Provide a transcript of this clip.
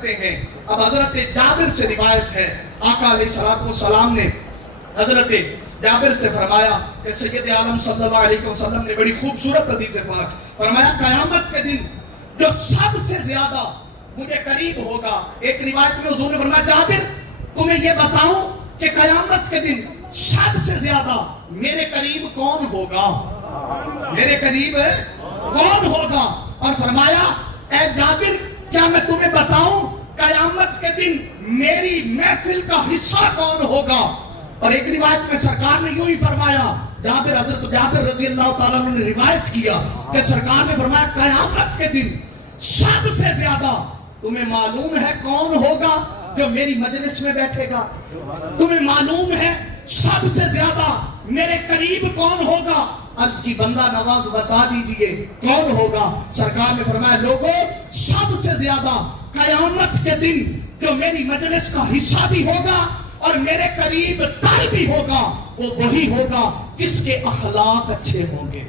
کرتے ہیں. اب حضرت جابر سے روایت ہے, آقا علیہ الصلوۃ والسلام نے حضرت جابر سے فرمایا کہ سید عالم صلی اللہ علیہ وسلم نے بڑی خوبصورت حدیث فرمایا, قیامت کے دن جو سب سے زیادہ مجھے قریب ہوگا. ایک روایت میں حضور نے فرمایا, جابر تمہیں یہ بتاؤں کہ قیامت کے دن سب سے زیادہ میرے قریب کون ہوگا, میرے قریب کون ہوگا؟ اور فرمایا, اے جابر کیا میں تمہیں بتاؤں قیامت کے دن میری محفل کا حصہ کون ہوگا؟ اور ایک روایت میں سرکار نے یوں ہی فرمایا, حضرت جابر رضی اللہ تعالیٰ عنہ نے روایت کیا کہ سرکار نے فرمایا, قیامت کے دن سب سے زیادہ تمہیں معلوم ہے کون ہوگا جو میری مجلس میں بیٹھے گا؟ تمہیں معلوم ہے سب سے زیادہ میرے قریب کون ہوگا؟ عرض کی بندہ نواز بتا دیجئے کون ہوگا؟ سرکار نے فرمایا, لوگوں سب سے زیادہ قیامت کے دن جو میری مجلس کا حصہ بھی ہوگا اور میرے قریب تر بھی ہوگا, وہ وہی ہوگا جس کے اخلاق اچھے ہوں گے.